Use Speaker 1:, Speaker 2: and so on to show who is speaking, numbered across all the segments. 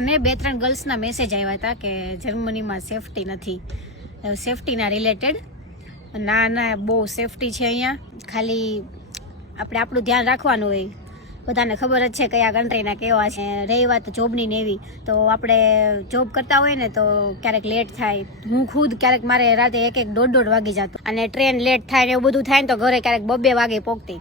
Speaker 1: મને બે ત્રણ ગર્લ્સના મેસેજ આવ્યા હતા કે જર્મનીમાં સેફટી નથી. સેફટીના રિલેટેડ ના ના બહુ સેફટી છે અહીંયા. ખાલી આપણે આપણું ધ્યાન રાખવાનું હોય. બધાને ખબર જ છે કયા કન્ટ્રીના કેવા છે. રહી વાત જોબની ને એવી. તો આપણે જોબ કરતા હોય ને તો ક્યારેક લેટ થાય. હું ખુદ ક્યારેક મારે રાતે એક એક દોઢ દોઢ વાગી જતો. અને ટ્રેન લેટ થાય ને એવું બધું થાય ને તો ઘરે ક્યારેક બબે વાગે પોગતી.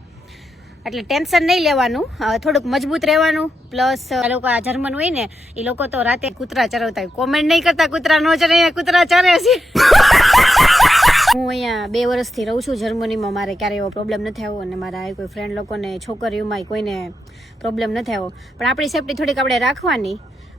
Speaker 1: એટલે ટેન્શન નહીં લેવાનું. થોડુંક મજબૂત રહેવાનું. પ્લસ લોકો આ જર્મન હોય ને એ લોકો તો રાતે કૂતરા ચરવતા હોય. કોમેન્ટ નહીં કરતા કૂતરા, નો ચરે કૂતરા ચરે છે. હું અહીંયા બે વર્ષથી રહું છું જર્મનીમાં. મારે ક્યારેય એવો પ્રોબ્લેમ નથી આવ્યો અને મારા આ કોઈ ફ્રેન્ડ લોકોને, છોકરીઓમાં કોઈને પ્રોબ્લેમ નથી આવ્યો. પણ આપણી સેફટી થોડીક આપણે રાખવાની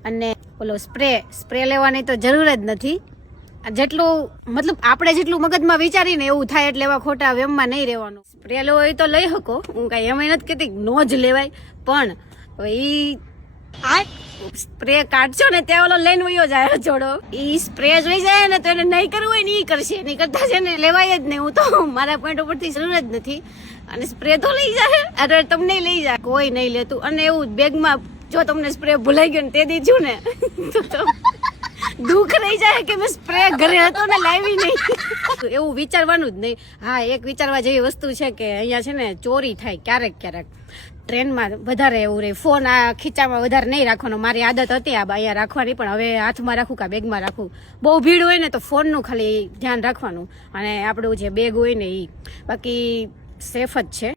Speaker 1: અને ઓલો સ્પ્રે સ્પ્રે લેવાની તો જરૂર જ નથી. આ જેટલું, મતલબ આપણે જેટલું મગજમાં વિચારીને એવું થાય એટલે એવા ખોટા વેમમાં નહીં રહેવાનું. સ્પ્રે લેવો હોય તો લઈ શકો હું કાંઈ એમ નથી કહેતી નો જ લેવાય. પણ, હવે ઈ સ્પ્રે કાઢશો ને ત્યાં ઓલો લઈને વયો જાય જોડો ઈ સ્પ્રે જોઈ જાય ને તો એને નહીં કરવું હોય ને ઈ કરશે. નહીં કરતા છે ને લેવાય જ નહીં. હું તો મારા પોઈન્ટ ઉપરથી જરૂર જ નથી. અને સ્પ્રે તો લઈ જાય. અરે તમને લઈ જાય. કોઈ નહીં લેતું. અને એવું બેગમાં જો તમને સ્પ્રે ભૂલાઈ ગયો ને તે દીધું ને તો દુઃખ રહી જાય કે મેં સ્પ્રે ઘરે હતો ને લાવી નહીં. એવું વિચારવાનું જ નહીં. હા, એક વિચારવા જેવી વસ્તુ છે કે અહીંયા છે ને ચોરી થાય ક્યારેક ક્યારેક. ટ્રેનમાં વધારે એવું રહે. ફોન આ ખીચામાં વધારે નહીં રાખવાનો. મારી આદત હતી આ અહીંયા રાખવાની, પણ હવે હાથમાં રાખું કે બેગમાં રાખું. બહુ ભીડ હોય ને તો ફોનનું ખાલી ધ્યાન રાખવાનું. અને આપણું જે બેગ હોય ને એ બાકી સેફ જ છે.